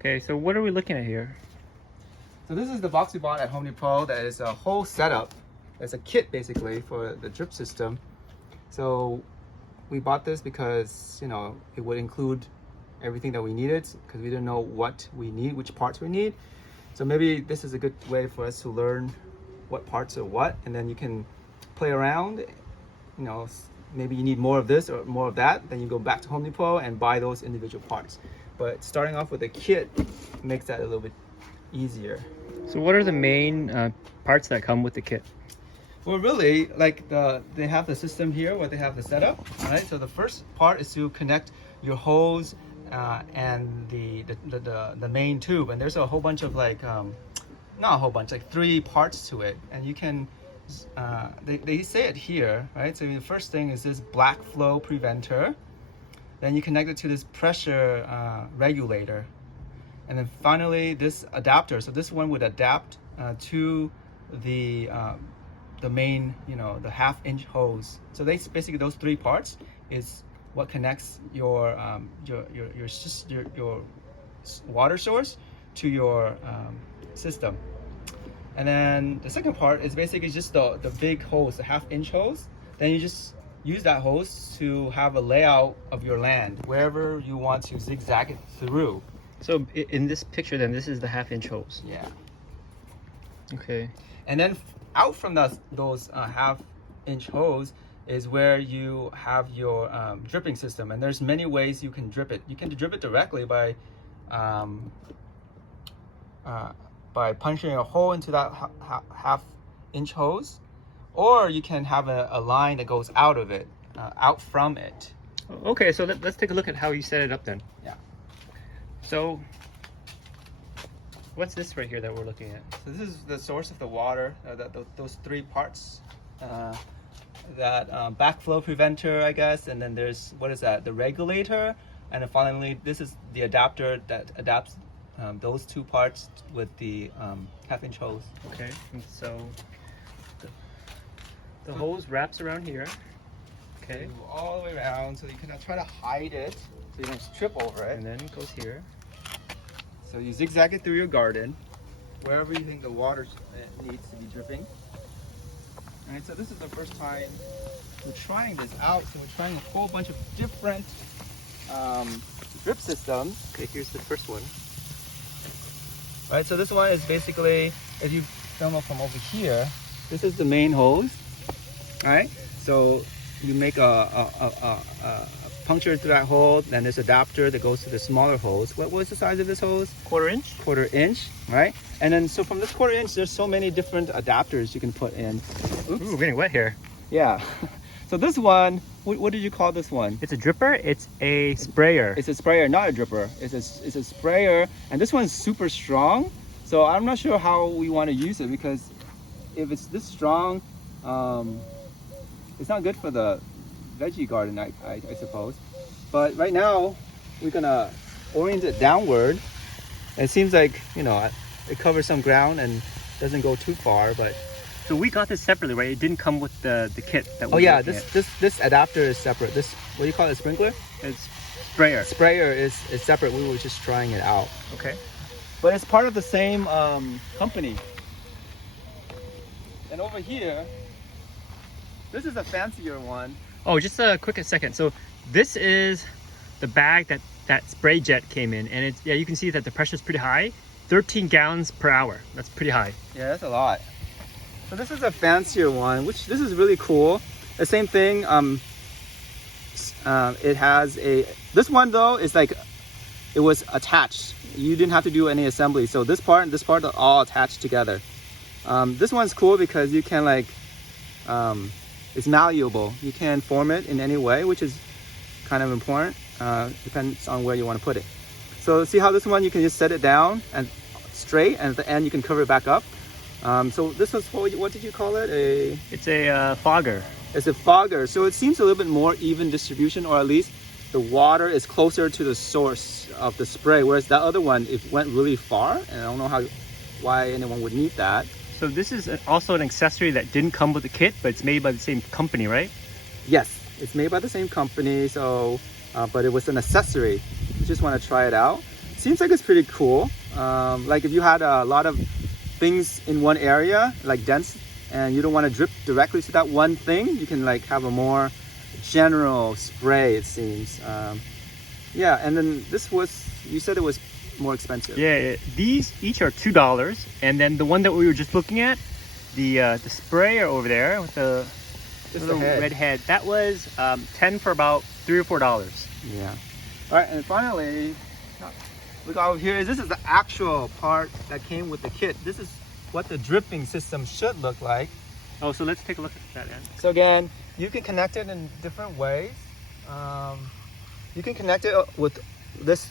Okay, so what are we looking at here? So this is the box we bought at Home Depot. That is a whole setup. It's a kit basically for the drip system. So we bought this because, you know, it would include everything that we needed because we didn't know what we need, which parts we need. So maybe this is a good way for us to learn what parts are what, and then you can play around. You know, maybe you need more of this or more of that, then you go back to Home Depot and buy those individual parts. But starting off with a kit makes that a little bit easier. So what are the main parts that come with the kit? Well, really, like they have the system here where they have the setup, right? So the first part is to connect your hose and the main tube, and there's a whole bunch of like not a whole bunch, like 3 parts to it, and you can they say it here, right? So the first thing is this black flow preventer, then you connect it to this pressure regulator, and then finally this adapter. So this one would adapt to the main, you know, the 1/2-inch hose. So they basically, those 3 parts is what connects your water source to your system. And then the second part is basically just the big hose, the 1/2-inch hose. Then you just use that hose to have a layout of your land wherever you want to zigzag it through. So in this picture then, this is the 1/2-inch hose. Yeah. Okay. And then out from those 1/2-inch hose is where you have your dripping system, and there's many ways you can drip it. You can drip it directly by punching a hole into that 1/2-inch hose, or you can have a line that goes out of it, out from it. Okay, so let's take a look at how you set it up then. Yeah. So what's this right here that we're looking at? So this is the source of the water, those 3 parts. That backflow preventer, I guess, and then there's, what is that, the regulator, and then finally this is the adapter that adapts those 2 parts with the 1/2-inch hose. Okay, and so the hose wraps around here. Okay. Go all the way around, so you can try to hide it so you don't trip over it. And then it goes here. So you zigzag it through your garden, wherever you think the water needs to be dripping. Alright, so this is the first time we're trying this out, so we're trying a whole bunch of different drip systems. Okay, here's the first one. Right, so this one is basically, if you film it from over here, this is the main hose. Alright, so you make a puncture through that hole, then this adapter that goes to the smaller hose. What was the size of this hose? 1/4 inch. 1/4 inch, right? And then so from this 1/4 inch, there's so many different adapters you can put in. Oops. Ooh, getting wet here. Yeah. So this one, what did you call this one? It's a dripper. It's a sprayer. It's a sprayer, not a dripper. It's a sprayer, and this one's super strong. So I'm not sure how we want to use it, because if it's this strong, it's not good for the veggie garden, I suppose. But right now, we're gonna orient it downward. It seems like, you know, it covers some ground and doesn't go too far, but. So we got this separately, right? It didn't come with the kit that we. Oh yeah, this adapter is separate. This, what do you call it, sprinkler? It's sprayer. Sprayer is separate. We were just trying it out. Okay. But it's part of the same company. And over here, this is a fancier one. Oh, just a quick second. So this is the bag that spray jet came in, and it's, yeah, you can see that the pressure is pretty high. 13 gallons per hour. That's pretty high. Yeah, that's a lot. So this is a fancier one, which this is really cool. The same thing. It has this one though is like, it was attached. You didn't have to do any assembly. So this part and this part are all attached together. This one's cool because you can like, it's malleable. You can form it in any way, which is kind of important. Depends on where you want to put it. So see how this one, you can just set it down and straight, and at the end you can cover it back up. So this was, what did you call it? It's a fogger. It's a fogger. So it seems a little bit more even distribution, or at least the water is closer to the source of the spray, whereas that other one, it went really far, and I don't know why anyone would need that. So this is also an accessory that didn't come with the kit, but it's made by the same company, right? Yes, it's made by the same company. So, but it was an accessory. You just want to try it out. seems like it's pretty cool. Like if you had a lot of things in one area, like dense, and you don't want to drip directly to that one thing, you can like have a more general spray, it seems. Yeah, and then this was, you said it was more expensive. Yeah, these each are $2, and then the one that we were just looking at, the sprayer over there with the Just little the head. red head, that was 10 for about $3 or $4. Yeah. All right, and finally, look over here. This is the actual part that came with the kit. This is what the dripping system should look like. Oh, so let's take a look at that end. So again, you can connect it in different ways. You can connect it with this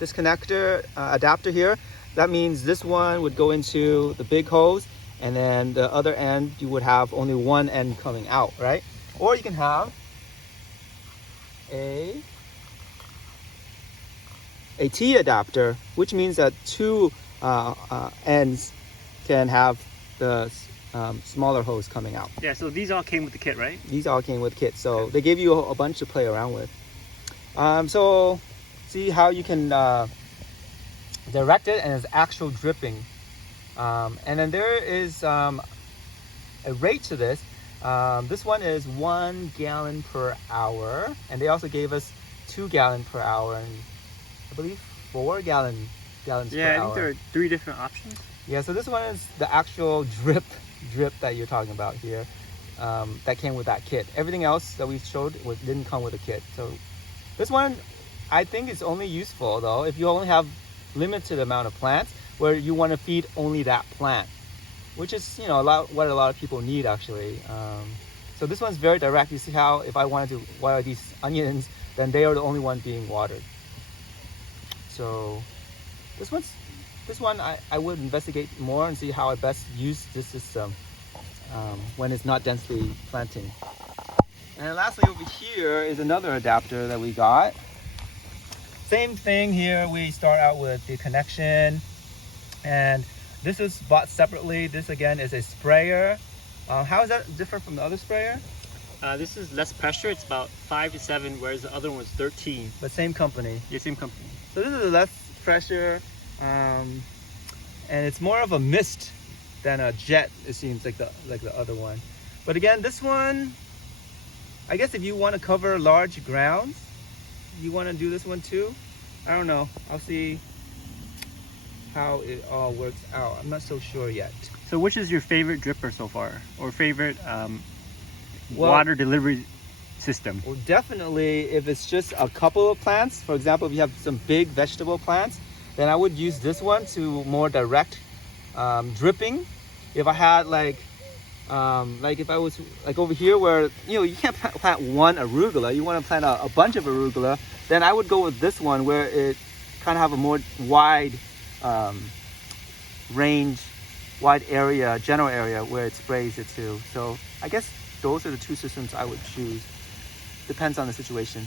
connector adapter here. That means this one would go into the big hose, and then the other end you would have only one end coming out, right? Or you can have a T adapter, which means that two ends can have the smaller hose coming out. Yeah, so these all came with the kit, right? These all came with kit, so they gave you a bunch to play around with. So see how you can direct it, and it's actual dripping. And then there is a rate to this. This one is 1 gallon per hour, and they also gave us 2 gallon per hour, and I believe 4 gallons per hour. Yeah, I think there are 3 different options. Yeah, so this one is the actual drip that you're talking about here. That came with that kit. Everything else that we showed didn't come with a kit. So this one, I think, is only useful though if you only have limited amount of plants where you want to feed only that plant, which is, you know, what a lot of people need actually. So this one's very direct. You see how if I wanted to water these onions, then they are the only one being watered. So this one I would investigate more and see how I best use this system when it's not densely planting. And lastly, over here is another adapter that we got. Same thing here. We start out with the connection, and this is bought separately. This again is a sprayer. How is that different from the other sprayer? This is less pressure. It's about 5 to 7, whereas the other one was 13. But same company. Yeah, same company. So this is less pressure, and it's more of a mist than a jet. It seems like the other one. But again, this one, I guess if you want to cover large grounds, you want to do this one too. I don't know. I'll see how it all works out. I'm not so sure yet. So which is your favorite dripper so far, or favorite Well- water delivery system? Well, definitely if it's just a couple of plants, for example, if you have some big vegetable plants, then I would use this one to more direct dripping. If I had like if I was like over here where, you know, you can't plant one arugula, you want to plant a bunch of arugula, then I would go with this one where it kind of have a more wide range, wide area, general area where it sprays it to. So I guess those are the two systems I would choose. Depends on the situation.